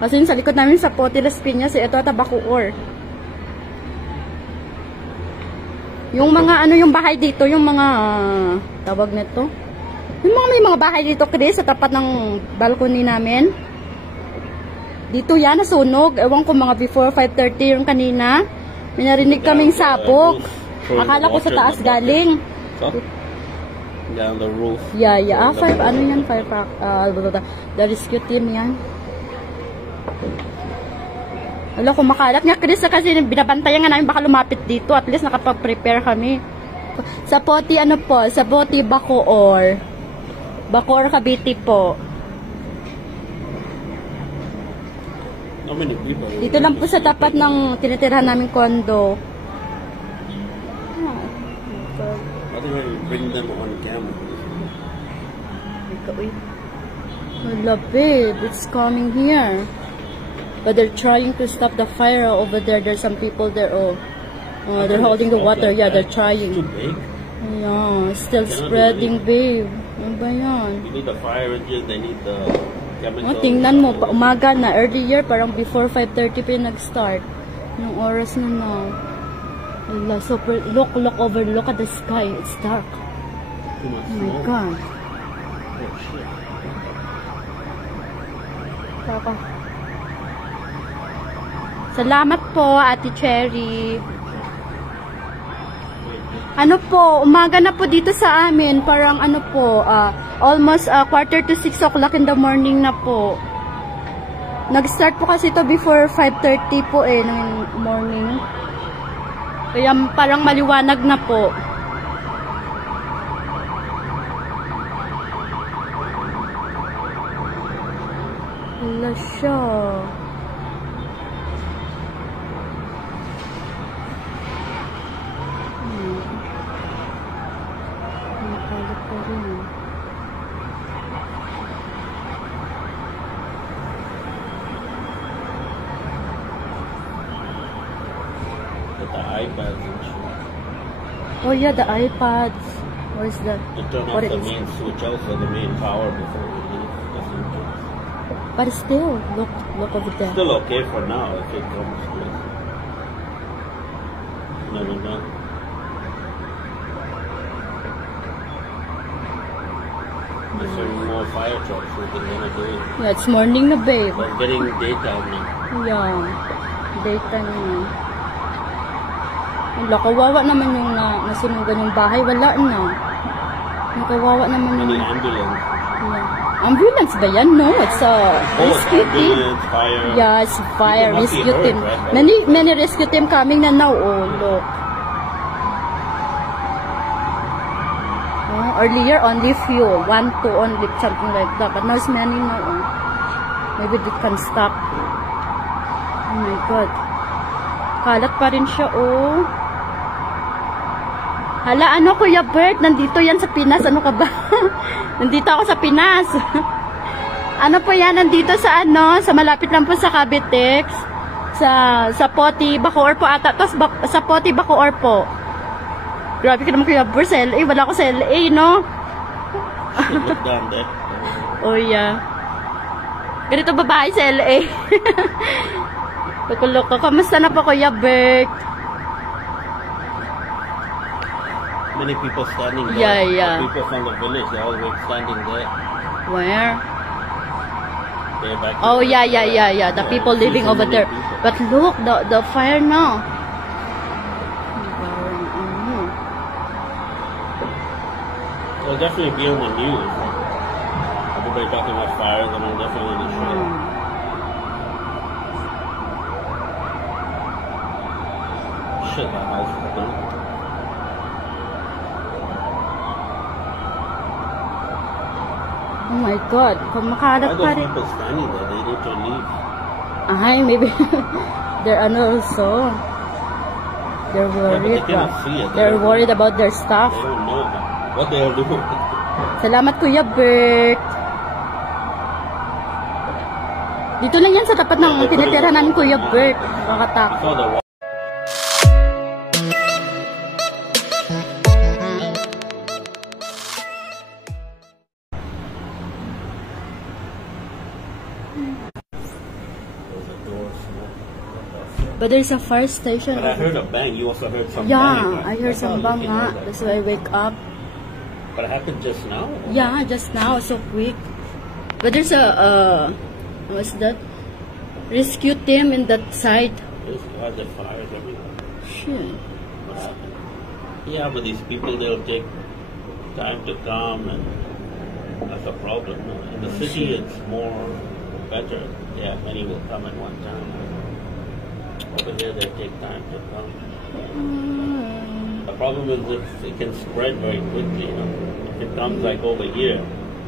Kasi yung sa likod namin sa Pote Las Piñas, ito at Bacoor. Yung mga ano yung bahay dito, yung mga tawag nito. Yung mga may mga bahay dito, Chris, sa tapat ng balcony namin. Dito yan, nasunog. Ewan ko mga before 5:30 yung kanina. May narinig kaming sabog. Akala ko sa taas galing. Down the roof. Yeah. Ano yan? The rescue team yan. Wala ko makalat nga, Chris, kasi binabantayan nga namin baka lumapit dito. At least nakapag-prepare kami. Sa Pote, ano po? Sa Pote, Bacoor. Bacoor, Cavite po. How many people? Dito lang po sa tapat ng tinitirhan namin kondo. How do you bring them on camera? Wala, babe. It's coming here. But they're trying to stop the fire over there. There's some people there. They're holding the water. Yeah, they're trying. Too big? Yeah, still spreading, babe. Ano ba yan? You need the fire engine. They need the chemical. Tingnan mo, umaga na. Earlier, parang before 5:30 pa yung nag-start. Anong oras na na? Allah, super. Look over. Look at the sky. It's dark. Too much Oh my smoke. God. Oh, shit. Kaka. Salamat po, Ate Cherry. Ano po, umaga na po dito sa amin. Parang ano po, almost 5:45 in the morning na po. Nag-start po kasi ito before 5:30 po ng morning. Kaya parang maliwanag na po. Wala siya. With the iPads and shit. Oh yeah, the iPads. Where's that? To turn off What the is main it? switch also, the main power before we leave. That's But still, look over there. still okay for now if it comes with. Never know. If there are more fire trucks, we're gonna do it. Yeah, it's morning na, babe. We're getting daytime now. Yeah. Daytime na. Wala, kawawa naman yung nasunugan yung bahay. Wala na. Yung kawawa naman Any yung... ambulance. Yeah. Ambulance ba yan? No, it's a rescue team. Ambulance, fire. Yeah, it's fire, People must be rescue hurt, team. right? Many rescue team coming na now. Oh, look. Earlier, only few. 1, 2 only, something like that. But now it's many now. Maybe they can stop. Oh my God. Kalat pa rin siya, oh. Hala, ano, Kuya Bert? Nandito yan sa Pinas. Ano ka ba? Nandito ako sa Pinas. Ano po yan? Nandito sa ano? Sa malapit lang po sa Cavitex. Sa Pote, Bacoor po ata. Tapos sa Pote, Bacoor po. Grabe ka naman, Kuya Bert. Sa LA. Wala ako sa LA, no? Look down there. Oh, yeah. Ganito babae sa LA. Pagkulok ko. Kamusta na po, Kuya Bert? Many people standing there. Yeah, yeah. The people from the village, they're all standing there. Where? They're back. Oh, yeah. The people living over there. But look, the fire now. It'll definitely be on the news. Everybody talking about fires, and I'm definitely in the show. Shit, that house is done. Oh my God. Kumakalat Why pa are rin. people standing there? They need to leave. Ay, maybe. They're also. They're worried. Yeah, but they cannot see it. They're worried about their stuff. They don't know what they are doing. Salamat, Kuya Bert. Dito lang yan sa tapat ng pinatira namin, Kuya Bert. Nakakatakot. Before the outdoor smoke. But there's a fire station. But I heard a bang. You also heard some bang. Yeah, Right? I heard some bang. That's why I wake up. But it happened just now? Yeah, just now, so quick. But there's a what's that? Rescue team in that side. There's the fires everywhere. Shit. What happened? Yeah, but these people, they'll take time to come, and that's a problem. In the city, it's more better. Yeah, many will come at one time. Over here, they take time to come. The problem is it can spread very quickly. You know? If it comes like over here,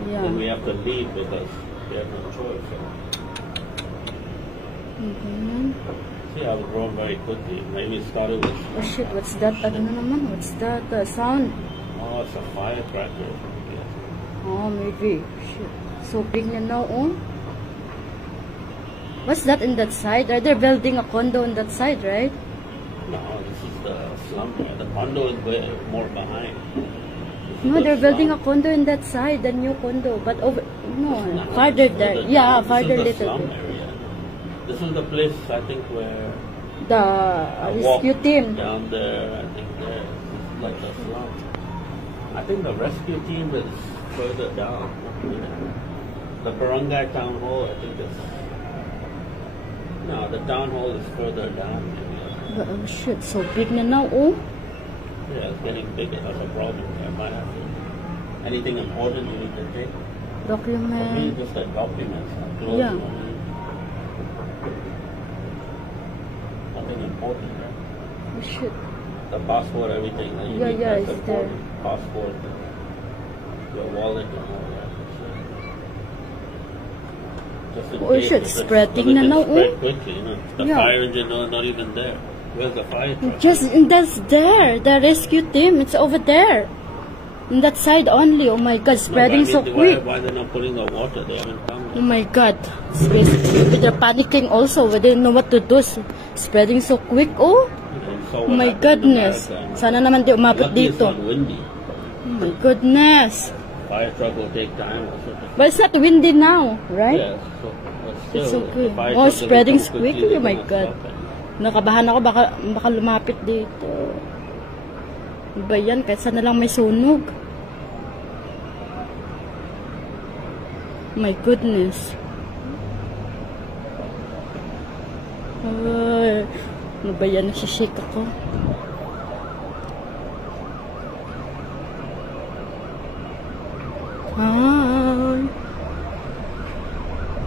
Yeah. then we have to leave because we have no choice. See how it grown very quickly. Maybe it started with, Oh shit, what's that? Ano na naman? What's that sound? oh, it's a firecracker. Yeah. Oh, maybe. Shit. So big na now, oh. What's that in that side? Are they building a condo on that side, right? No, this is the slum. The condo is way more behind. No, they're building a condo in that side, the new condo. But over, no, farther there. Yeah, farther This is the little slum bit. area. This is the place, I think, where The I walked rescue team. down there. I think there, it's like the slum. I think the rescue team is further down. The Barangay Town Hall, I think it's... No, the town hall is further down. Oh shit, so big na now, oh. Yeah, it's getting bigger. That's a problem. I might have to... Anything important you need to take? For me, Document. just the documents. Clothes, Yeah. money. Nothing important, right? Oh shit. The passport, everything that you Yeah, need, yeah, that's it's there. important. Passport, your wallet and all that. Just in Oh, case shit, if it's- spreading if na it now, spread oh. quickly, you know. The Yeah. fire engine, not even there. Where's the fire truck? Just, that's there. The rescue team, it's over there. In that side only. Oh my god, spreading so quick. Why they're not putting the water? They haven't come Oh yet. my god. They're panicking also. We didn't know what to do. Spreading so quick, oh. So Oh what my happened in goodness. America? Sana naman di umabot Luckily it's dito. not windy. Oh my goodness. Fire truck will take time also. But it's not windy now, right? Yeah, so, but still, It's okay. the fire Oh, truck spreading doesn't come quickly. they're Oh my gonna God. stop it. Nakabahan ako, baka lumapit dito. Iba yan, kahit saan na lang may sunog. My goodness. Ay, ano ba yan? Nagsishake ako. Hi.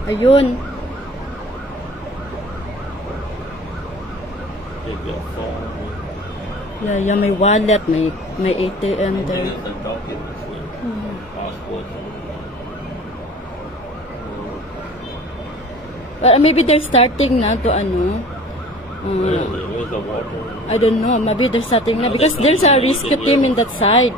Ayun. Take your phone. Yeah, may wallet, may ATM And there. then the documents, passport. But maybe they're starting na to ano. Where's the water? I don't know. Maybe they're starting na because there's a rescue team in that side.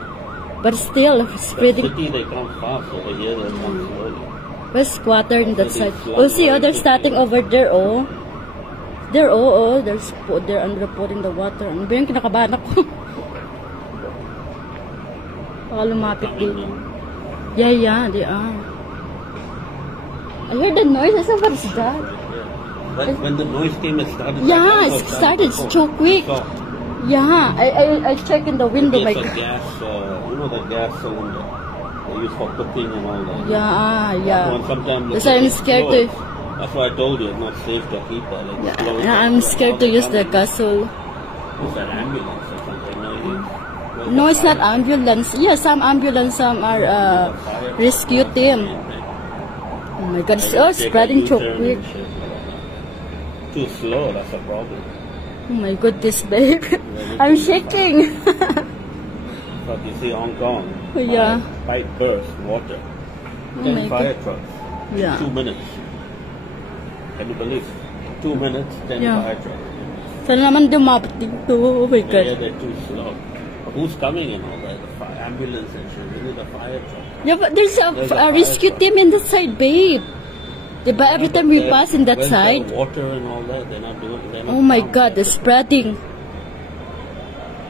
But still, The spreading. city, they come fast. Over here, they come slowly. Was squatter in that side. Oh, see, oh, they're starting over there, oh. They're, oh, they're underputting the water. Ano ba yung kinakabahan ako? Baka lumapit dito. Yeah, they are. I heard the noise. I said, what's that? But when the noise came, it started. Yeah, it started so quick. So, Yeah, I check in the window. My it's a God. gas, the gas cylinder they use for cooking and all that. Yeah. One sometimes That's why I'm scared to. That's why I told you it's not safe to keep that. Like, Yeah, close and I'm scared to use the gasol. It's an ambulance or something. No, it's not ambulance. Yeah, some ambulance, some are rescue team. Oh my God, it's all spreading so quick. Too slow, that's a problem. Oh my goodness, babe. I'm shaking. But you see Hong Kong. Yeah. Pipe burst, water. Oh 10 my fire God. trucks. Yeah. 2 minutes. Can you believe? 2 minutes, 10 Yeah. fire trucks. Sana naman dumapit dito. Oh my Yeah, God. they're too slow. Who's coming and all that? The fire ambulance and shit. We need a fire truck. Yeah, but there's a rescue team in the side, babe. Diba every time we pass in that Where's side? the water and all that, they're not doing. They're not Oh my coming. God, they're spreading.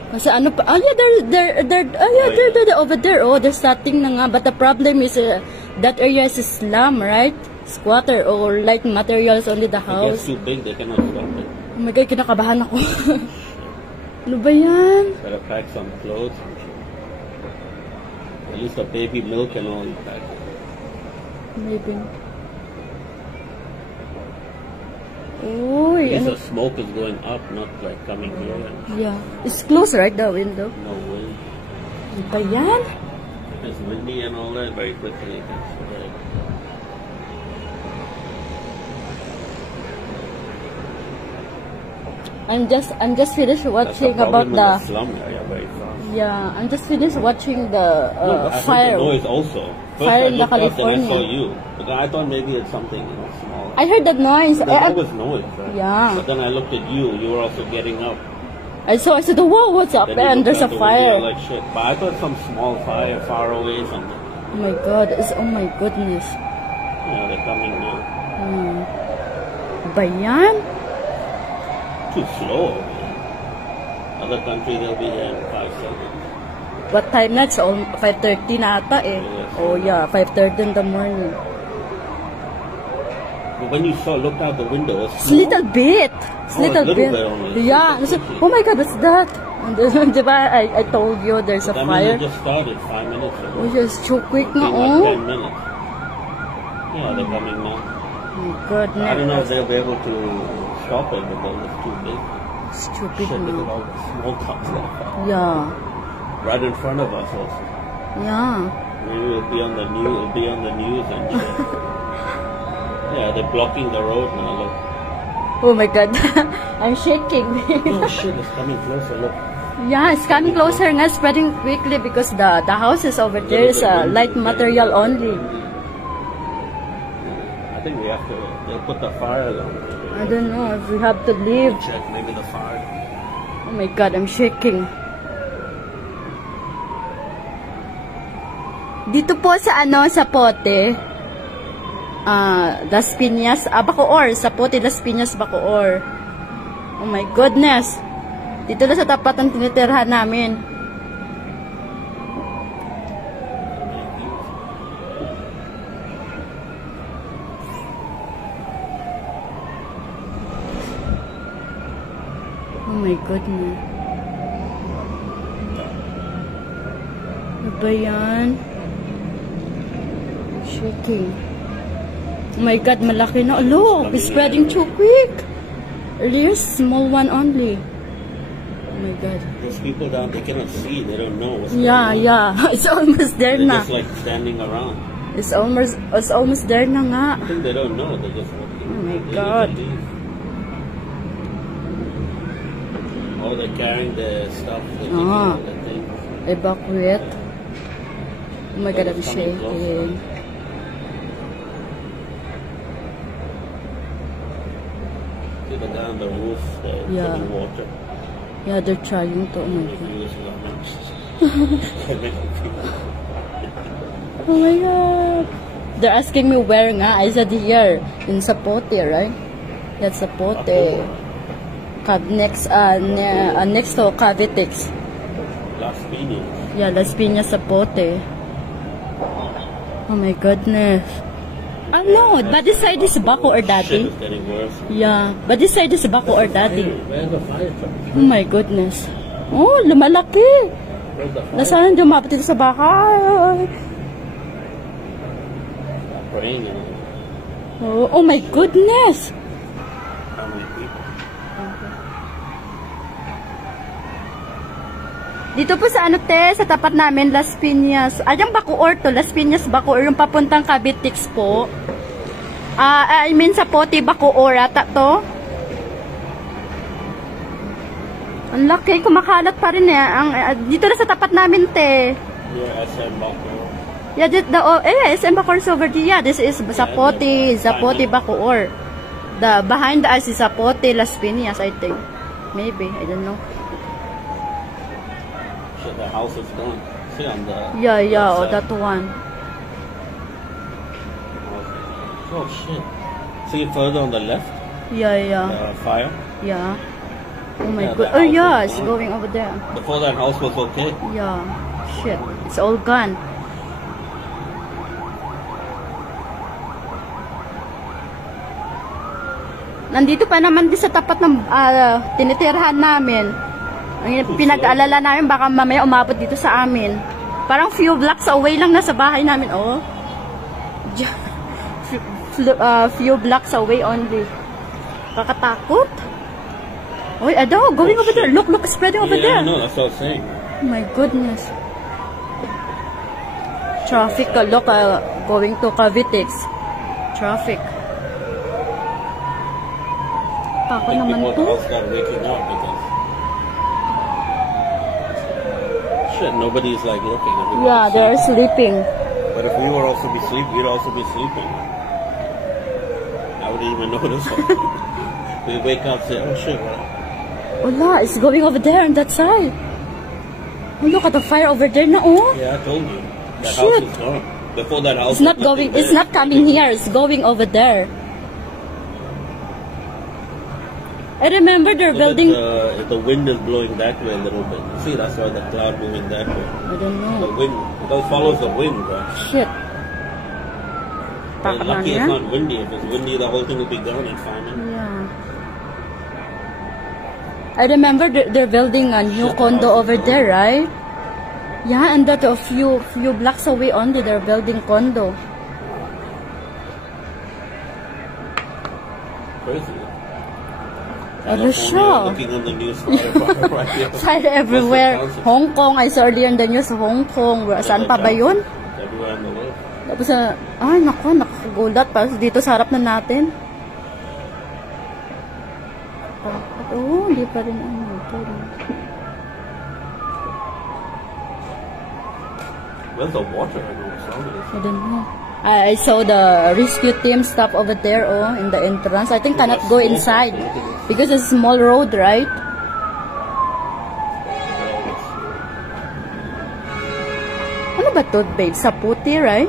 Kasi ano pa? Oh yeah, they're over there. Oh, they're starting na nga. But the problem is that area is slum, right? Squatter or light materials only the If it gets house. too big, they cannot stop it. Oh my God, kinakabahan ako. Ano ba yan? Gotta pack some clothes. At least the baby milk and all you pack. Maybe. Uy, At least ano? the smoke is going up, not like coming here. Yeah. It's closed, right, the window? No wind. Ano ba yan? It's windy and all that very quickly. That's right. I'm just finished That's the watching problem about in the slum area very fast. yeah, I'm just finished watching the No, I heard fire. the noise also. First Fire I in looked up and I California. saw you. But I thought maybe it's something small. I heard the noise. There's always noise, right? Yeah. But then I looked at you. You were also getting up. I said, whoa, what's up? Then you And looked there's a out the window, fire. like shit. But I thought some small fire far away something. Oh my God, oh my goodness. Yeah, they're coming now. Ba yan? Too slow. Man. Other country they'll be there in 5 seconds. What time na? It's 5:30 na ata eh. Yes. Oh yeah, 5:30 in the morning. But when you looked out the window, It's little bit. It's Oh, little a little bit. bit only. Yeah. I said, oh my God, what's that? And then, diba, I told you there's a That means fire. it just started 5 minutes ago. Oh, just so quick It's na been like oh. 10 minutes. Yeah, they're coming now. My goodness. I don't know if they'll be able to stop it because it's too big. Stupid Shit, look at man. all the smoke outside. Yeah. Right in front of us also. Yeah. Maybe it'll be on the news. It'll be on the news and shit. Yeah, they're blocking the road now. Look. Oh my God. I'm shaking. Oh shit! It's coming closer. Look. Yeah, it's coming closer na, spreading quickly because the houses over there is light material only. I think we have to. They'll put the fire down. I don't know if we have to leave. Check maybe the fire. Oh my God, I'm shaking. Dito po sa sa Pote, Las Piñas, Bacoor, sa Pote, Las Piñas, Bacoor. Oh my goodness. Dito na sa tapat ng tinitirhan namin. Oh my goodness. Ano ba yan? Shaking. Oh my God, malaki na. Look, it's spreading too quick. Earlier, small one only. Oh my God. Those people down, they cannot see. They don't know what's going Yeah, on. yeah. It's almost there They're na. just like standing around. It's almost there na nga. I think they don't know. They're just walking. Oh my They God. need to leave. Oh, they're carrying the stuff. They're taking Ah. all the things. Evacuate. Oh my God, I'm It's coming closer. shaking. See the guy on the roof Yeah. putting water. Yeah, they're trying to. Oh my If God. you use lemons. Oh my God. They're asking me where nga. I said here. In Zapote, right? That's Zapote. Next to Cavitex. Las Piñas. Yeah, Las Piñas, Zapote. Oh my goodness. Oh no, but this side is Baco or Shit Dati. is getting worse. Yeah, but this side is Baco or Dati. Where's the fire truck? Oh my goodness. Oh, lumalaki. Where's the fire? Nasaan dumapit dito sa bahay? Praying and Oh my goodness. how many people? Dito po sa sa tapat namin, Las Piñas. Yung Bacoor to, Las Piñas, Bacoor, yung papuntang Cavitex po. I mean sa Pote, Bacoor, ata to. Ang laki, kumakalat pa rin eh. Dito na sa tapat namin, te. Yeah, SM Baco. Yeah, SM Bacoor is over there. Yeah, this is Zapote, Bacoor. The behind us is Zapote, Las Piñas, I think. Maybe, I don't know. Shit, the house is gone. See on the Yeah, left oh, side. that one. Oh shit. See further on the left? Yeah. Fire. Yeah. Oh my Yeah, god. the Oh house yeah, is it's gone. going over there. Before that house was okay. Yeah. Shit. It's all gone. Nandito pa naman din sa tapat ng tinitirhan namin. Ang pinag-alala namin baka mamaya umabot dito sa amin. Parang few blocks away lang nasa bahay namin. Oh. Few blocks away only. Kakatakot. Oy, Ado, going over there. Look, spreading over there. No, that's what I'm saying. My goodness. Traffic, look, going to Cavitex. Traffic. Takot naman People to. all start waking up because shit, nobody's like looking. Everybody's Yeah, they're sleeping. But if we were also be sleeping, we'd also be sleeping. I wouldn't even notice. We wake up, say, "Oh shit!" Wala, it's going over there on that side. Oh, look at the fire over there na, oh. Yeah, I told you. That Shit. house is gone. Before that house, It's not was going, nothing it's there. not coming here, it's going over there. I remember they're Look at building, the wind is blowing that way a little bit. See, that's why the cloud moving that way. I don't The know. wind, it follows the wind, right? Shit. Well, Takot na lucky niya. it's not windy. If it's windy, the whole thing will be gone in 5 minutes. Yeah. I remember they're building a new condo over there, right? Yeah, and that a few blocks away only, they're building condo. Crazy. Are you California, sure? looking on the news right here. Fire everywhere. What's the chances? Hong Kong, I saw earlier in the news, Hong Kong. Saan pa ba yun? Everywhere in the world. Tapos, ay nako, nakakagulat. Tapos dito sa harap na natin. Oo, hindi pa rin ano. Where's the water? I don't know what's wrong with it. I don't know. I saw the rescue team stop over there, oh, in the entrance. I think cannot go inside because it's a small road, right? Ano ba to, babe? Sa puti, right?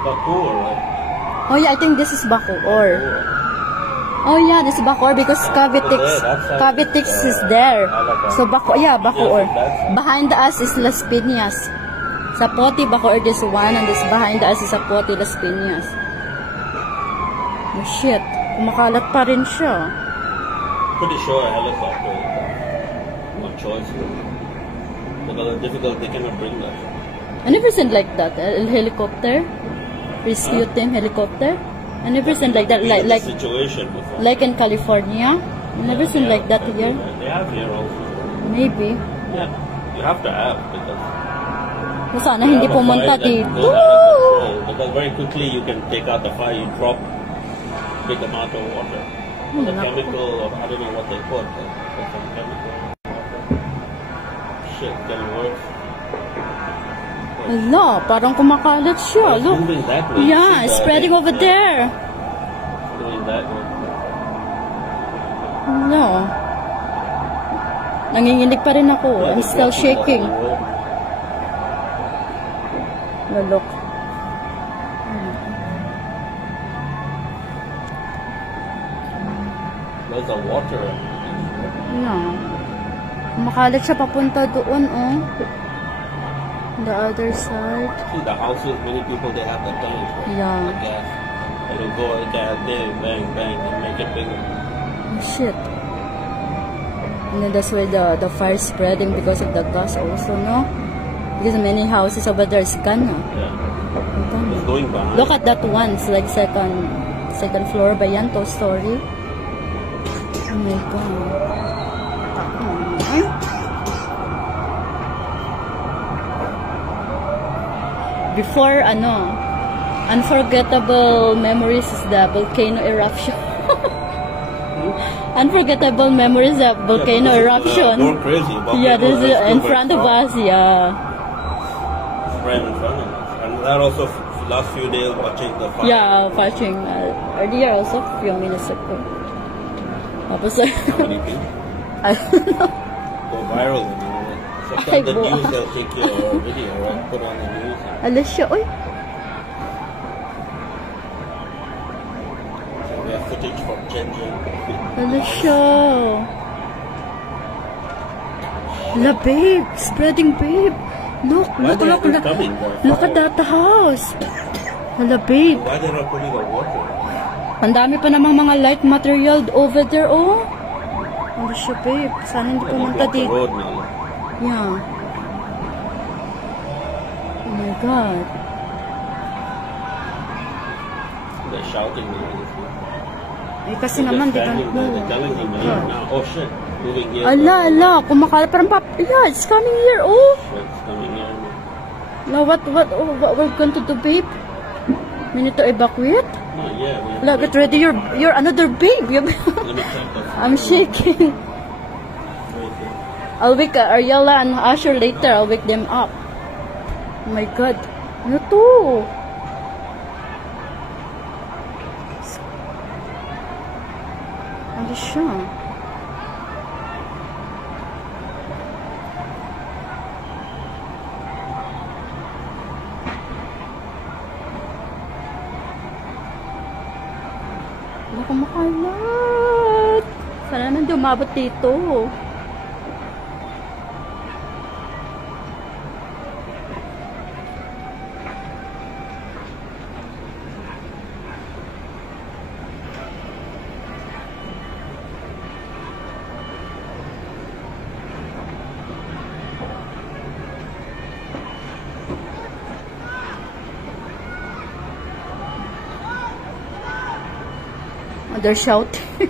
Bacoor, right? Oh yeah, I think this is Bacoor. Oh yeah, this is Bacoor because Cavitex is there. So Bacoor. Behind us is Las Piñas. Sa Poti, Bacoor this one, and this behind us is sa Poti, Las Piñas. Oh shit, kumakalat pa rin siya. Pretty sure a helicopter. No choice. Because it's difficult, they cannot bring that. I never seen like that, a helicopter. Rescue team helicopter. I never seen like that, like situation before. like in California. I never seen like that here. They have here also. Maybe. Yeah, you have to have because Sana hindi have a pumunta fire that dito. goes out of control. Because very quickly you can take out the fire. You drop big amount of water. The chemical, or I don't know what they put, but some chemical. Shit, getting worse. Hala, parang kumakalat siya. It's Look. moving that way. Yeah, it's spreading over there. Doing that way. No. Nanginginig pa rin ako. I'm still shaking. Look. There's a water. No. Kumakalat siya papunta doon, oh. The other side. See the houses, many people they have the tanks. Right? Yeah. The gas. It'll go gas there, bang, bang, and make it bigger. Oh, shit. And then that's why the fire spreading because of the gas also, no? Because many houses over there is gone, no? Yeah. It's going behind. Look at that one. It's like second floor ba yan? 2-story. Oh my God. Before, unforgettable memories is the volcano eruption. Unforgettable memories of volcano eruption. Going crazy. Yeah, this is in front of us, yeah. Right in front of us. And that also, last few days watching the fire. Yeah, watching earlier also, few minutes ago. Tapos, How many people? I don't know. Go viral. Sometimes the news, they'll take your video, right? Put on the news. Alas siya, oy. So we have footage from Shenzhen. Alas siya. La, babe. Spreading, babe. Look, Why look, they look, are look. coming? Look at that house. Hala, babe. Why they not putting the water? Ang dami pa namang mga light material over there, oh. Ano siya, babe? Sana hindi They pumunta block the dito. road now. Yeah. Oh my God. They're shouting now. Eh, kasi naman, they don't know. They're telling him to leave now. Oh shit, moving here. Ala, ala. Kumakala. Parang yeah, it's coming here, oh. Shit's coming here now. Now, what we're going to do, babe? We need to evacuate? No, yeah. Look, get ready. You're another babe. Let me check the I'm shaking. I'll wake Ariella and Asher later. I'll wake them up. Oh my God. Ano to? Ano siya? Ano ka makalat? Sana nang dumabot dito. They're shouting. Yeah,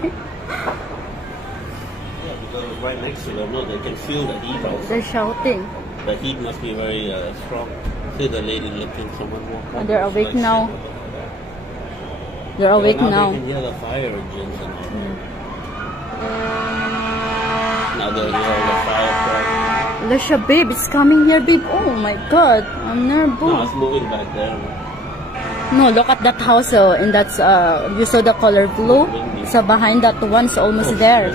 because it's right next to them. No, they can feel the heat also. They're shouting. The heat must be very strong. See the lady looking, someone walk up. And they're It's awake like now. shit. They're awake now. They can hear the fire engines and all. Now they'll hear the fire truck. Lasha, babe, it's coming here, babe. Oh my God, I'm No, nervous. it's moving back there. No, look at that house. And that's you saw the color blue. So behind that one's almost there.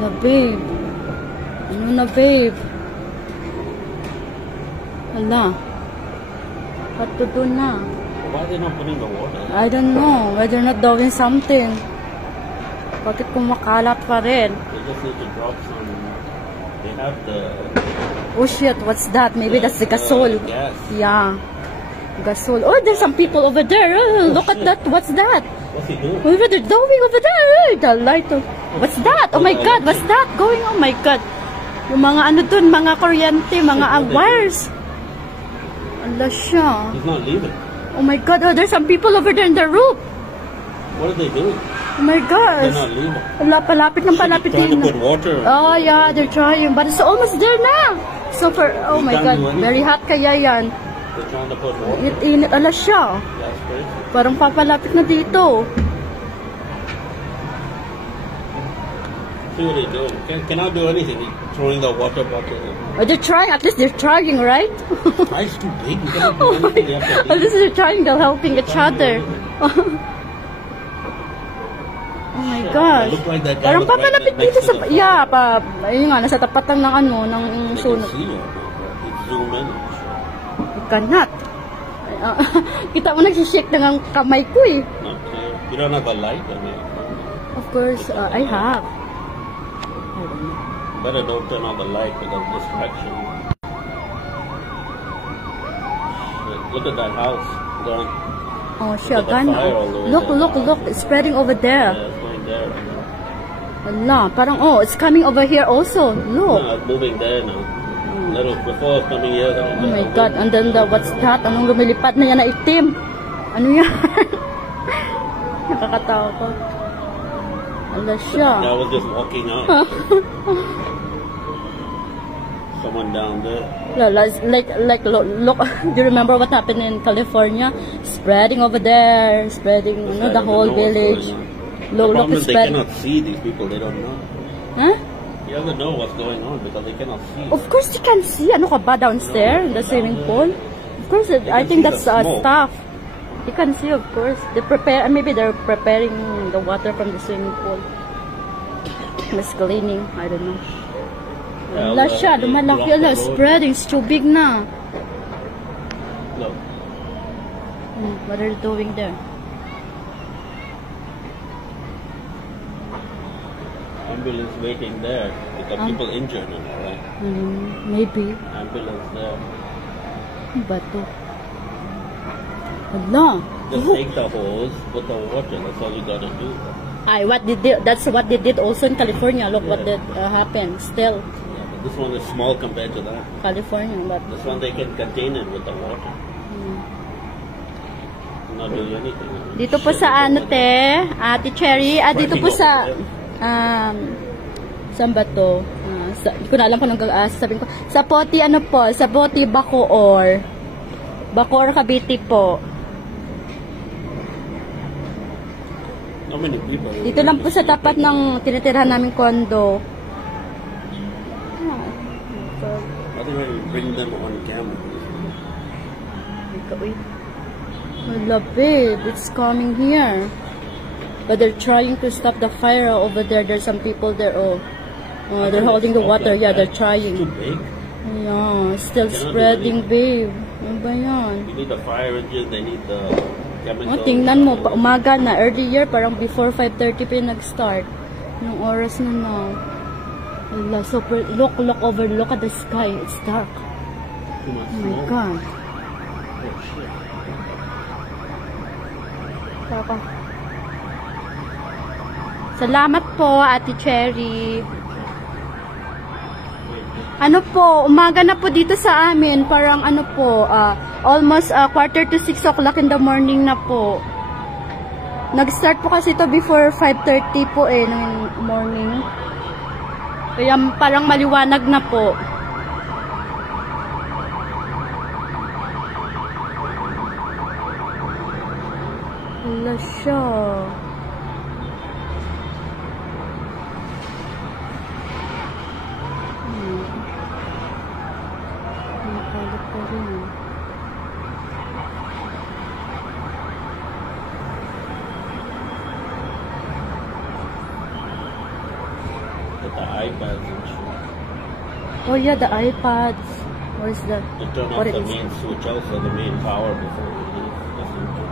Na babe. Ano na, babe? Hala. What to do na? Why are they not putting the water? I don't know. Why they're not doing something. Bakit kumakalat pa rin? They just need to drop some. They have the. Oh shit, what's that? Maybe that's the gasol. Gas. Yeah. Gasol. Oh, there's some people over there. Oh, look at shit. that. What's that? What's he doing? What are they doing over there? The light. What's that? Oh my God, what's that going on? Oh my God. Yung mga ano dun, mga kuryente, mga wires. Ala siya. He's not leaving. Oh my God, oh, there's some people over there in the roof. What are they doing? Oh my They're gosh. not leaving. Wala, palapit ng palapit Trying to din. put water. Oh yeah, they're trying, but it's almost there na. So for, oh my God, very hot kaya yan. They're trying to put water. Init, ala siya. That's crazy. Parang papalapit na dito. See what they're doing. Cannot do anything. He's throwing the water bottle. Oh, they're trying, at least they're trying, right? Ice too big. You cannot do anything. You have to At least they're trying, they're helping each other. Oh my gosh. Look like that guy Parang was right papalapit next dito to sa, the yeah, ayun nga, nasa tapat lang ng ano, ng You can sunog. see it. It's zoom in. You cannot. Kita mo nagsishake na ng kamay ko eh. Not clear. You don't have a light on it. Of course, I have. I don't know. Better don't turn on the light because of distraction. Look at that house. Gone. Oh, siya, Look at the gana. fire all over Look, there. look, look, it's spreading over there. Yeah, it's going there. Wala, parang, oh, it's coming over here also. Look. No, it's moving there now. Little before it's coming here. Oh my God, and then what's that? Anong lumilipad na yan na itim? Ano yan? Nakakatakot. Ala siya. I was just walking out. Someone down there. Like, look, do you remember what happened in California? Spreading over there, spreading, you know, the whole village. Look, The problem it's is they spreading. cannot see these people. They don't know. Huh? You never know what's going on because they cannot see. Of course you can see. Ano ka ba downstairs in the swimming pool? Of course, I can think see that's the smoke. staff. You can see, of course. They prepare. Maybe they're preparing the water from the swimming pool. Mas cleaning. I don't know. Well, Wala siya. they Lumalaki. block the Wala. road. Spreading. It's too big na. Look. What are you doing there? Ambulance waiting there. It's Got people injured in it, right? Maybe. Ambulance there. Ano ba to? Hala. Just take the hose, put the water. That's all you gotta do. That's what they did also in California. Look what Yeah. did happen. Still, Yeah, but this one is small compared to that. California, but This one they can contain it with the water. Not doing anything. dito po sa ano te, Ate Cherry, dito po sa saan ba to? Hindi ko na alam kung anong sabihin ko. Sa Poti ano po, sa Poti Bacoor. Bacoor Cavite po. How many people? Dito lang po sa tapat ng tinitirahan naming kondo. How do you bring them on camera? Wala babe, it's coming here. But they're trying to stop the fire over there. There's some people there. They're holding the water. Yeah, they're It's trying. too big. Yeah, still Cannot do spreading, babe. Ano ba yan? You need the fire engine. They need the chemical. Tingnan mo, umaga na, earlier, parang before 5:30 pa yung nag-start. Yung oras na na. Wala, super, look over, look at the sky. It's dark. Too much Oh my smoke. God. Oh shit. Saka. Salamat po, Ate Cherry. Ano po, umaga na po dito sa amin. Parang ano po, almost 5:45 o'clock in the morning na po. Nag-start po kasi ito before 5:30 po ng morning. Kaya parang maliwanag na po. Wala siya. Nakalit pa rin. With the iPads and shit. Oh yeah, the iPads. Where's that? To turn off What it the is? main switch also, the main power before we leave. That's interesting.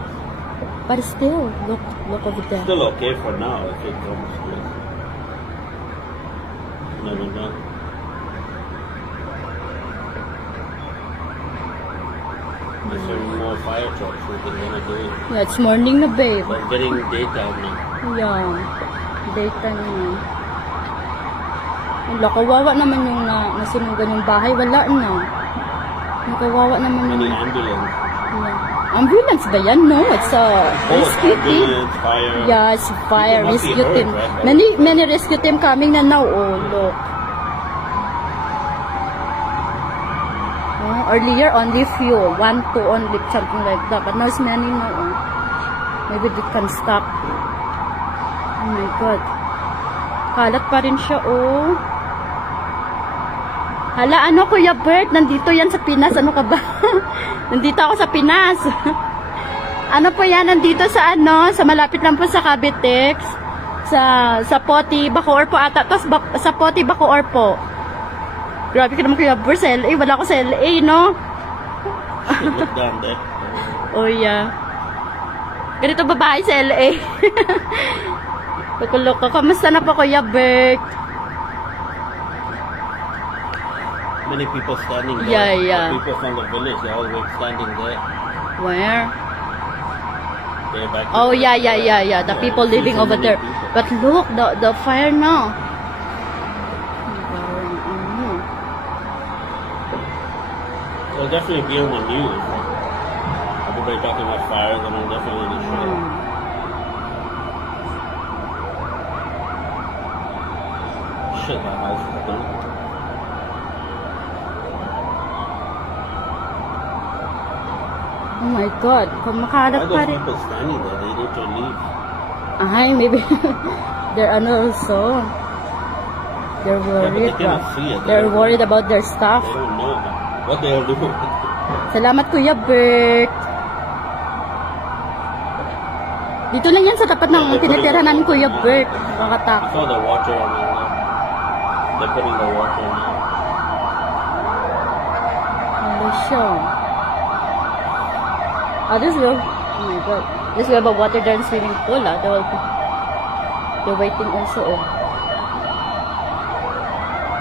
But still, look over there. Still okay for now if it comes with. Never know. If there are more fire trucks, what they're gonna do. Yeah, it's morning na, babe. But getting daytime now. Yeah. Daytime na. Wala, kawawa naman yung nasunugan yung bahay. Wala na. Yung kawawa naman Any yung... ambulance. Yeah. Ambulance ba yan? No, it's a rescue team. Ambulance, fire. Yes, fire, It must be rescue hurt, team. right? Many rescue team coming na now. Oh, look. Earlier, only few. 1, 2 only, something like that. But now it's many now. Maybe they can stop. Oh my God. Kalat pa rin siya, oh. Hala, ano, Kuya Bert? Nandito yan sa Pinas. Ano ka ba? Nandito ako sa Pinas. Ano po yan? Nandito sa ano? Sa malapit lang po sa Cavitex. Sa Poti, Bacoor po ata. Tapos sa Poti, Bacoor po. Grabe ka naman, Kuya Bert. Sa LA. Wala ako sa LA, no? Look down there. Oh, yeah. Ganito babae sa LA. Pakulok ko. Kamusta na po, Kuya Bert? Many people standing there. Yeah, yeah. The people from the village, they're always standing there. Where? They're back Oh, yeah. The people see living so over many there. people. But look, the fire now. It'll definitely be on the news. Everybody talking about fires, and I'm definitely in the show. Shit, that house is done. Oh my God. Why Kumakalat are pa those rin. people standing there? They need to leave. Ay, maybe. They're also. They're worried. they cannot see it. They're worried about their stuff. They don't know what they are doing. Salamat, Kuya Bert. Dito lang yan sa tapat ng tinitira namin, Kuya Bert. I Nakakatakot. saw the water on the They're putting the water now. Ano siya? This will, oh my God. This will have a water there in swimming pool, They're waiting also,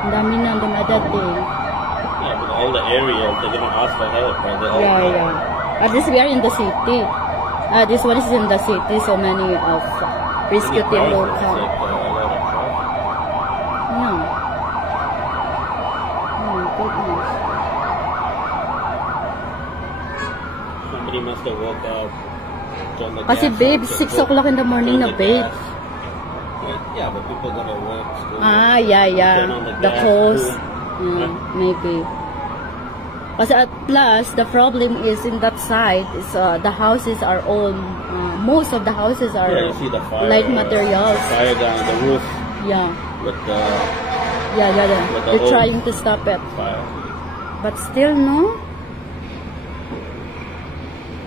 Ang dami na dumadating. Yeah, but all the areas, they're gonna ask for help, right? They all Yeah. At least we are in the city. This one is in the city, so many of rescue team will It's come. like, a lot of traffic. Yeah. Oh my goodness. Somebody must have woke up. turned the Kasi gas babe, on, 6 o'clock in the morning na turned the babe. gas. Yeah, but people gotta work, school. Yeah. Turn on the The gas, coast. cool. Yeah, maybe. Kasi at plus, the problem is in that side, is the houses are all, most of the houses are Yeah, you see the fire. light materials. Fire down the roof Yeah. with the Yeah. With the They're hose. trying to stop it. fire. But still, no?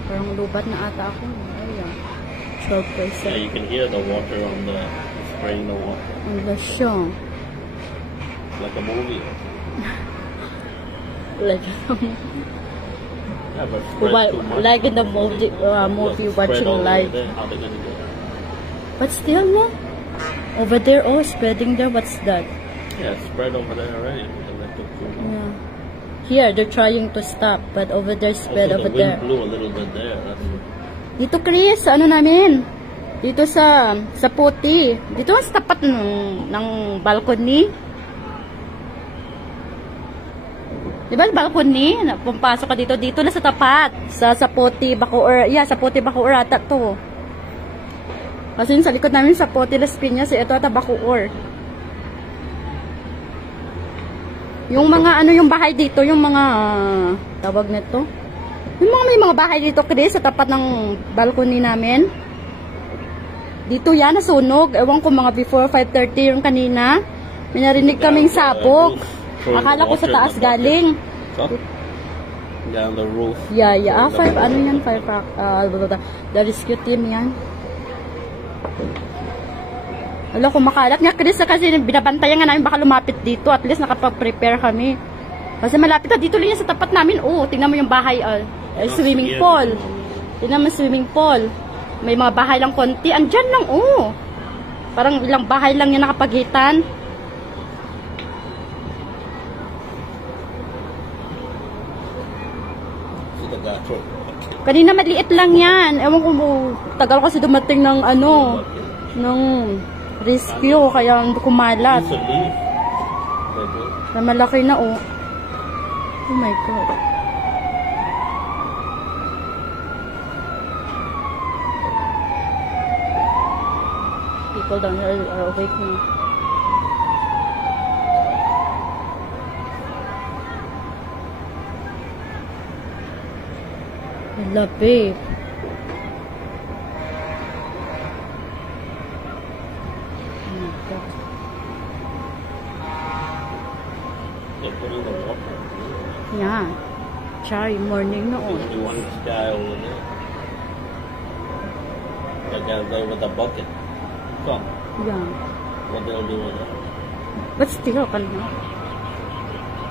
Parang lubat na ata ako. Ayan. Yeah, 12%. you can hear the water on the spraying the water. Ang lasyon. Like a movie. Like, Yeah, but spread too much. like in the movie Spread watching all over live. there. How they gonna do that? But still, no? Over there, oh, spreading there, what's that? Yeah, spread over there already. Electric too much. Yeah. Here, they're trying to stop, but over there, spread Also, over the wind there. blew a little bit there. That's Dito, Chris, sa ano namin? Dito sa puti. Dito sa tapat ng balcony. Di ba balcony? Pumpasok ka dito. Dito na sa tapat. Sa puti, Bacoor. Yeah, sa puti, Bacoor ata to. Kasi yung sa likod namin sa puti, Las Piñas, ito ata Bacoor. Yung mga ano yung bahay dito, yung mga tawag nito. Yung mga may mga bahay dito, Chris, sa tapat ng balcony namin. Dito yan, nasunog. Ewan ko mga before 5:30 yung kanina. May narinig kaming sabog. Akala ko sa taas galing. so, down the roof. Yeah. Ano yan? The rescue team yan. Wala, kumakalat nga, Chris, kasi binabantayan nga namin baka lumapit dito. At least nakapag-prepare kami. Kasi malapit na dito lang yan sa tapat namin. Oh, tingnan mo yung bahay, swimming pool. Tingnan mo swimming pool. May mga bahay lang konti. Andyan lang, oh. Parang ilang bahay lang yan nakapagitan. See the guy throw. Kanina maliit lang yan. Ewan ko, tagal kasi dumating ng ng rescue, kaya kumalat. It's a leaf. Na malaki na, oh. Oh my God. People down here are awake now. Hello, babe. Oh my God. They put in the water. Yeah. Chai, morning na, oh. Only one guy over there. The guy there with the bucket. So, Yeah. what they'll do with that? But still, kanina.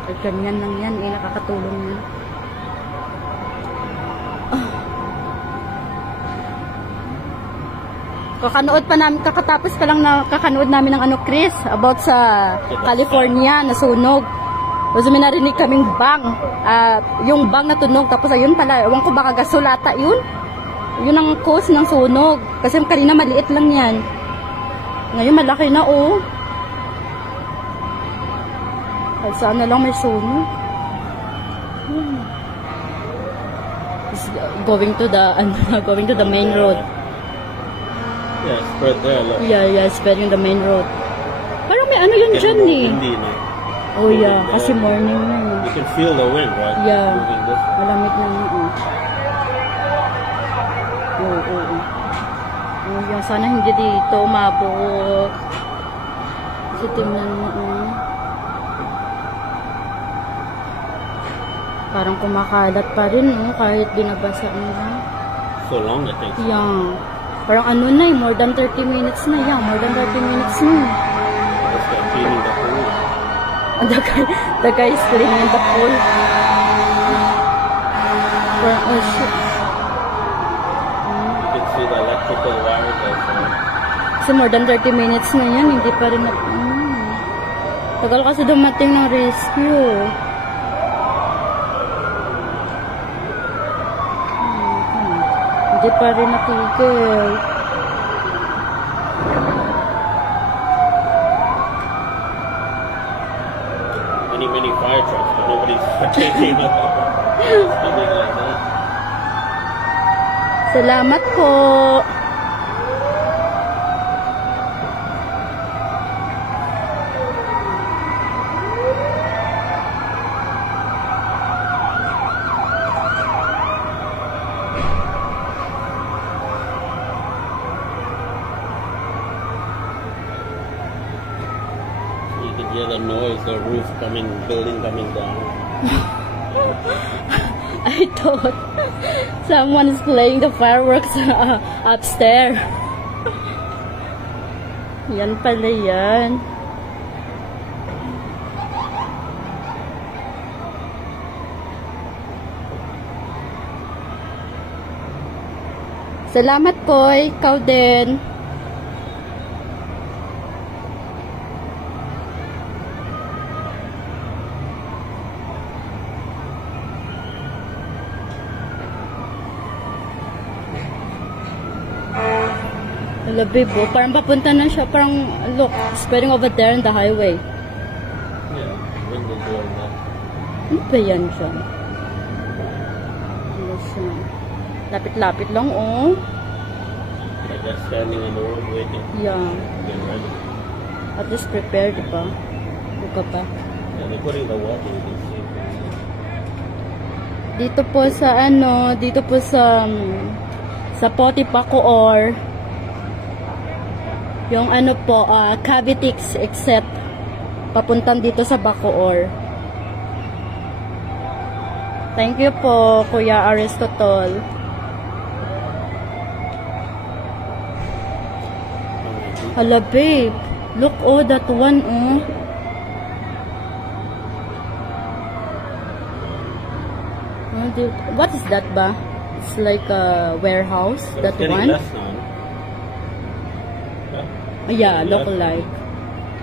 Ay, ganyan lang yan, nakakatulong yan. Kakatapos pa lang na kakanood namin ng Chris, about sa California, nasunog. Tapos may narinig kaming bang. Yung bang na tunog, tapos ayun pala, ewan ko baka gasolata yun. Yun ang cause ng sunog. Kasi kanina maliit lang yan. Ngayon malaki na, oh. At saan na lang may sunog. It's going to the main road. Yeah, spread there. Look. Yeah, spreading the main road. Parang may ano yun dyan, eh. Windy na. Oh yeah, kasi morning na. You can feel the wind, right? Yeah. Moving this. Malamig na nga, oh. Oo. Oh, yeah, sana hindi dito umabot. Kasi tingnan mo, oh. Parang kumakalat pa rin, oh, kahit binabasa nila. So long it takes. Yeah. Parang ano na, more than 30 minutes na. Yeah, more than 30 minutes na. Just cleaning the pool. The guy is cleaning the pool. Parang, oh shit. You can see the electrical wires also. Kasi more than 30 minutes na yan, hindi pa rin na... Tagal kasi dumating ng rescue. Hindi pa rin natigil. Many fire trucks, but nobody's taking up. Something like that. Salamat po. You could hear the noise, the roof building coming down. I thought someone is playing the fireworks upstairs. Yan pala yan. Salamat po, ikaw din. Wala, babe, oh. Parang papunta na siya. Parang, look, spreading over there in the highway. Yeah, windows going up. Ano ba yan siya? Ano siya? Lapit-lapit lang, oh. Like they're standing on the road waiting. Yeah. Get ready. At least prepared, di ba? Buka pa. Yeah, they're putting the water, you can see. Dito po sa, dito po sa Potipacoor, yung po, Cavitex except papuntang dito sa Bacoor. Thank you po, Kuya Aristotol. Hala, babe. Look, oh, that one, oh. What is that ba? It's like a warehouse, But that it's getting one? less now. Yeah, look like.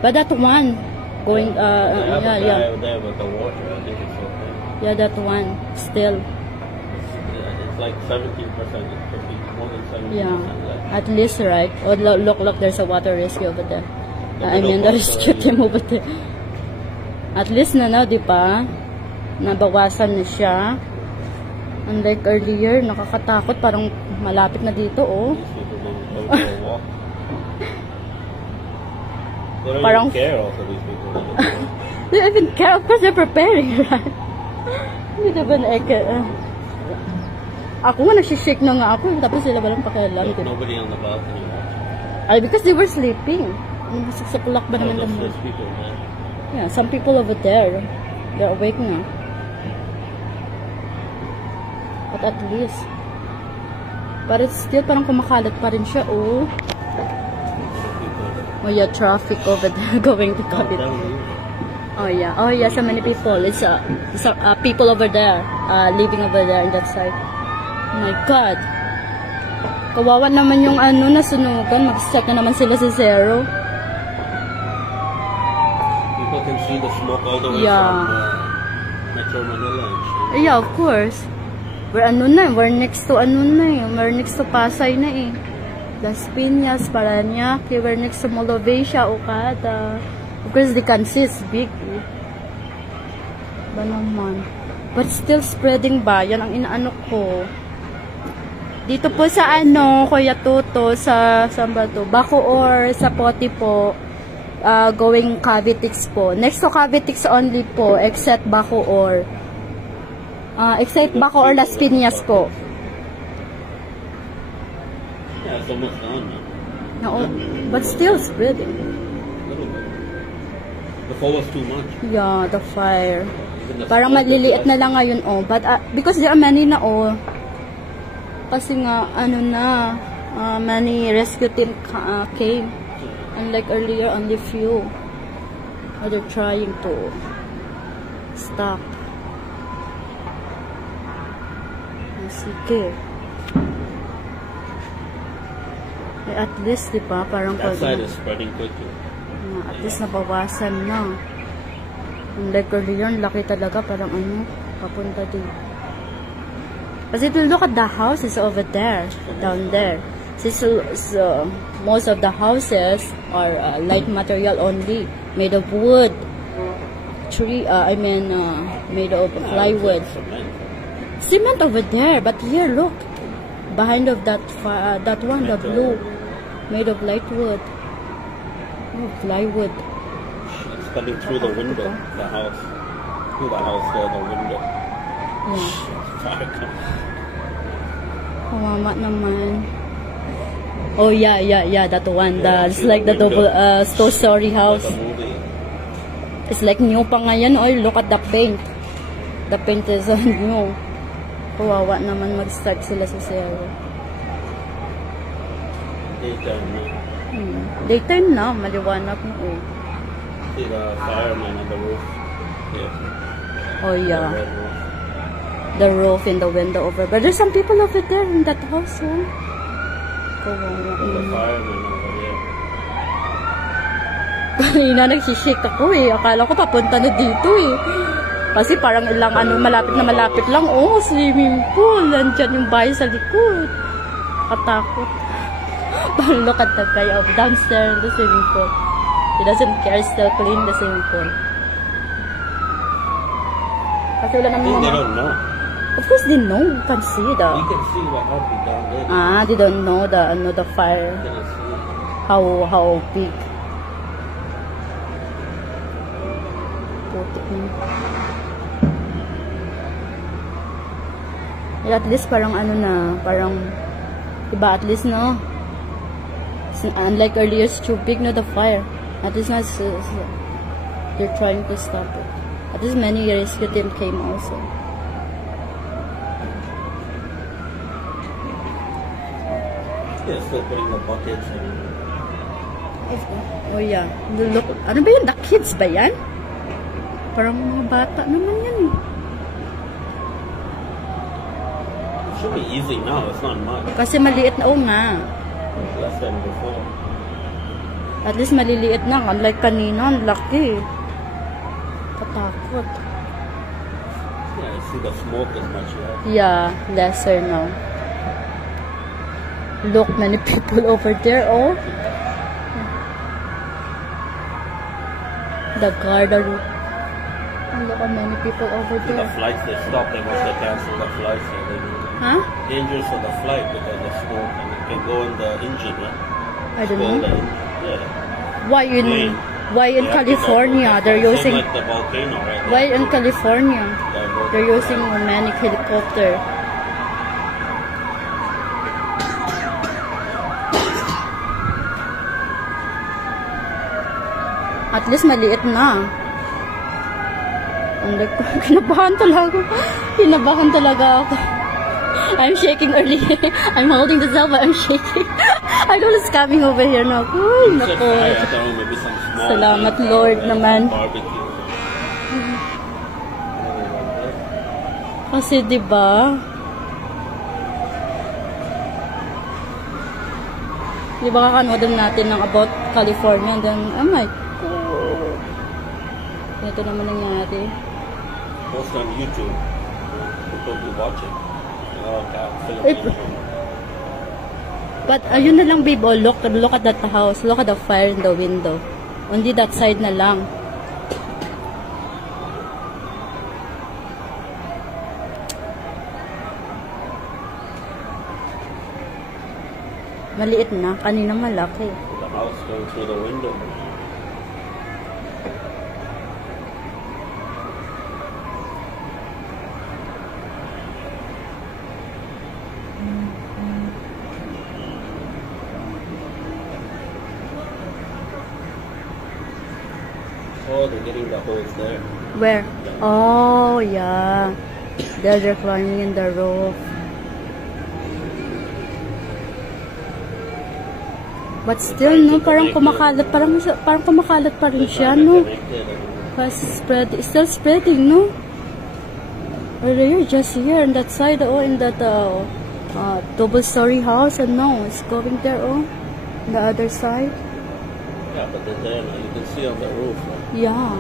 But that one, going, yeah. There with the water, I think it's okay. Yeah, that one, still. It's like 17%, it could be more than 70% Yeah, less. at least, right? Oh, look, there's a water rescue over there. I mean, the rescue team over there. At least na, di ba? Nabawasan na siya. Unlike earlier, nakakatakot, parang malapit na dito, oh. These people don't go for a walk. They don't Parang- even care also, these people. They don't even care, of course they're preparing, right? Hindi diba ako nga nagsishake na nga ako, tapos sila walang pakialam, diba? Nobody on the balcony watching. Ay, because they were sleeping. Nasa 6 o'clock ba naman There's naman? people there. Yeah, some people over there, they're awake na. But at least, but it's still parang kumakalat pa rin siya, oh. Oh yeah, traffic over there going to Cavite. Oh yeah, so many people. It's people over there, living over there in that side. Oh my God. Kawawa naman yung nasunugan. Mag-check na naman sila sa zero. People can see the smoke all the way Yeah. from Metro Manila and shit. Yeah, of course. We're next to we're next to Pasay na eh. Las Piñas, Parañaque, we're next to Molovecia, Okada. Of course, the country is big. Eh. Ba naman? But still spreading ba? Yan ang inaano ko. Dito po sa Kuya Tuto, sa saan ba to? Bacoor, sa Poti po, going Cavitex po. Next to Cavitex only po, except Bacoor. Except Bacoor, Las Piñas po. Yeah, it's almost gone now. No, but still spreading. A little bit. Before was too much. Yeah, the fire. Even the Parang smoke maliliit was na lang ngayon, oh. But, because there are many na, oh. Kasi nga, many rescue team came. Unlike earlier, only few. They're trying to stop. Sige. At least, di ba? Parang That side is spreading quickly. at least nabawasan na. Like earlier, laki talaga, parang ano, papunta dito. Kasi look at the house is over there, down there. So most of the houses are light material only, made of wood, tree. Made of plywood. Cement over there, but here look, behind of that one, the blue, made of light wood. Oh, plywood. It's coming through the window, the house. Through the house there, the window. Yeah. Fire coming. Kawawa naman. Oh yeah, that one. It's like the double two-story house. Like a movie. It's like new pa ngayon. Oh, look at the paint. The paint is new. Kawawa naman mag-start sila sa zero. Daytime na. Daytime na, maliwanag na eh. See the fireman on the roof. Yeah. Oh yeah. The red roof. The roof and the window over. But there's some people over there in that house, oh. Kawawa. And the fireman over there. Kanina nagsishake ako eh. Akala ko papunta na dito eh. Kasi parang ilang malapit na malapit lang. Oh, swimming pool. Nandyan yung bahay sa likod. Katakot. Look at that guy over downstairs in the swimming pool. He doesn't care, still clean the swimming pool. Kasi wala naman They don't know. Of course they know. You can see the... You can see what happened down there. They don't know the fire. You can see. How big. Putik na. Yeah, at least parang parang iba at least no. Unlike earlier, it's too big, no, the fire. At least not they're trying to stop it. At least many rescue team came also. Yeah, still putting the buckets in. Oh yeah. Look, ano ba yun? The kids ba yan? Parang mga bata naman yan. It should be easy now. It's not much. Kasi maliit na, nga. Less than before. At least maliliit na. Unlike kanina, ang laki. Katakot. Yeah, I see the smoke is much less. Yeah, lesser now. Look, many people over there, oh. The garden. Look at many people over The there. flights, they stopped. They must have canceled the flights. So Huh? dangerous for the flight because of smoke and it can go in the engine, right? I don't Spoil know. the engine. Yeah. Why in Yeah, California because they're it's using... like the volcano, right? Why in California Divert. they're using manic helicopter? At least maliit na. Kinabahan talaga. Kinabahan talaga ako. I'm shaking early. I'm holding the cell but I'm shaking. I know it's coming over here now. Uy, Set nako. fire, I don't know, maybe some small Salamat, things, Lord, like naman. Barbecue. Kasi diba? Diba kakanoodin natin ng about California and then, oh my God. Ito naman nangyari. Post on YouTube. People be watching. Oh, God, Eh, Filipino. But ayun na lang, babe. Oh, look at that house. Look at the fire in the window. Only that side na lang. Maliit na. Kanina malaki. The house going through the window. Oh, they're getting the hose there. Where? Oh, yeah. They're climbing in the roof. But still, no, parang kumakalat, parang kumakalat pa rin siya, no? Kasi it's still spreading, no? Earlier, just here, on that side, oh, in that double-story house, and now it's going there, oh, on the other side. Yeah, but they're there now. You can see on the roof. Right? Yeah.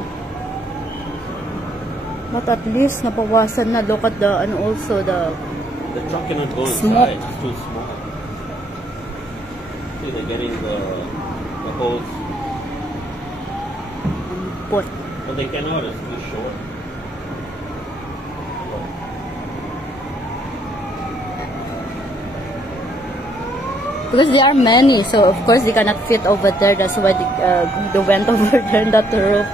But at least napawasan na. Look at the, and also the The truck cannot go smoke. inside. It's too small. See, they're getting the hose, port. but they cannot. It's too short. Because there are many, so of course they cannot fit over there. That's why they went over there in that roof.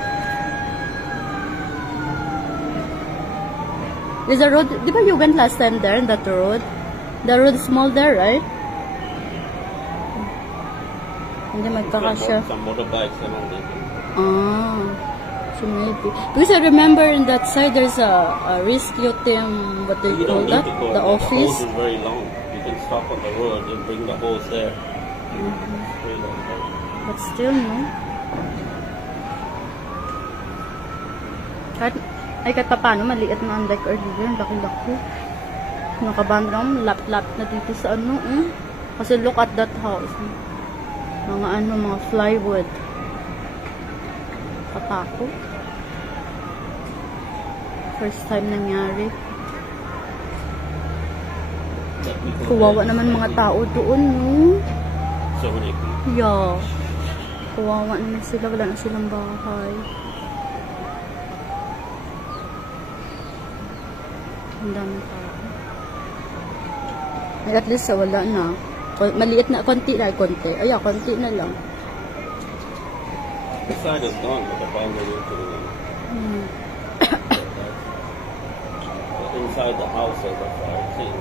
There's a road. Di ba you went last time there in that road? The road is small there, right? Hindi magkakasya. Some motorbikes and all that. Ah, so maybe. Because I remember in that side there's a rescue team, what they You call don't that? need to go. The office. hose is very long. You can stop on the road and bring the hose there. Straight on there. But still, no? Kahit paano, maliit na unlike earlier, laki-laki. Nakabanda lang, lap-lap na dito sa ano, Kasi look at that house. Mga mga plywood. Katako. First time nangyari. Kawawa naman mga tao doon, no? So many people. Yeah. Kawawa naman sila, wala na silang bahay. Ang dami tao. At least wala na. Maliit na, konti na, konti. Ay, konti na lang. The side is gone, but the boundary is to inside the house of the fire. See?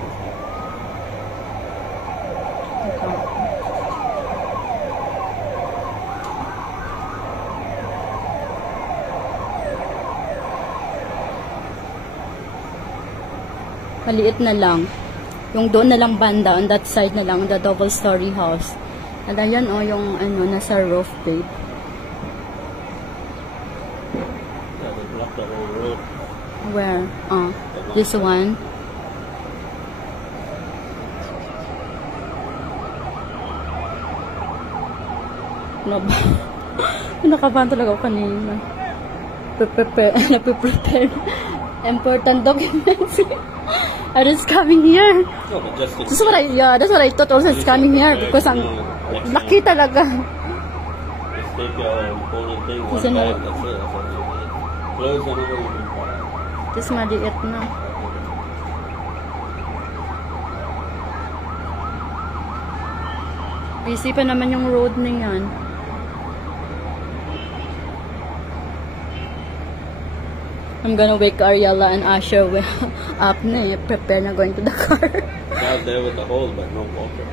Maliit na lang. Yung doon na lang banda, on that side na lang, the double story house. At ayan yung nasa roof babe. Yeah, they blocked the whole road. Where? This one. Nakabahan talaga ako kanina. Prepare. Important documents. I was coming here. No, but just That's what I thought also is coming here because ang laki talaga. Just take your important thing, one Isn't bag, it? that's it. That's all you need. Clothes and everything. Tapos maliit na. Busy pa naman yung road na yan. I'm gonna wake Ariella and Asher up na prepare na going to the car. Out there with the hole, but no water.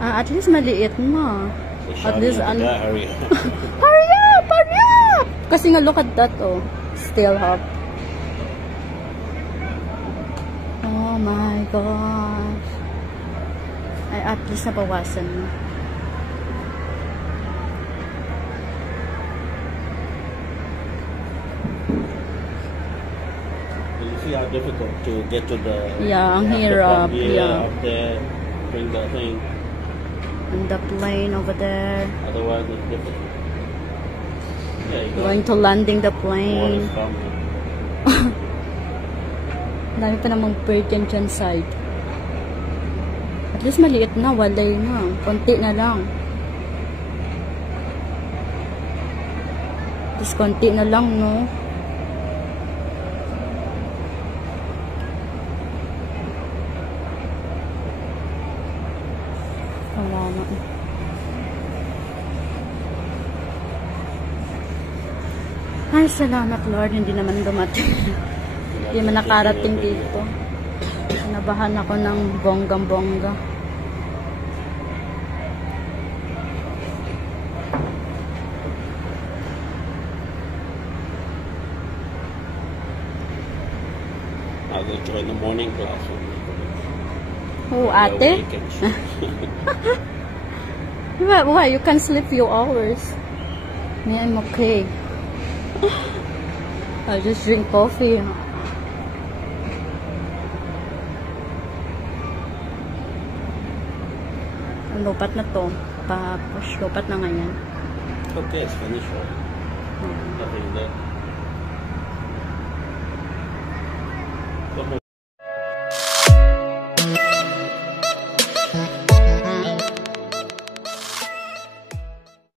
At least maliit na. So At least shouting at the guy, hurry up. Hurry up! Hurry up! Kasi nga look at that still up. Oh my gosh. Ay, at least nabawasan na. You see how difficult to get to the... Yeah, ang you have to hirap. come here, Yeah. up there, bring the thing. And the plane over there. Otherwise it's difficult. Yeah, you Going to landing the water's plane. coming. Dami pa namang bird yan dyan side. At least maliit na, walay na. Konti na lang. At least konti na lang, no? Kawawa. Ay, salamat Lord, hindi naman dumating. Hindi man nakarating dito. Nabahan ako ng bonggang-bongga. I'll go join the morning class. Oh, ate? Why? You can sleep few hours. Me, I'm okay. I'll just drink coffee. Ang lupat na to. Pa-push lupat na ngayon. Okay, it's finished. Nothing there.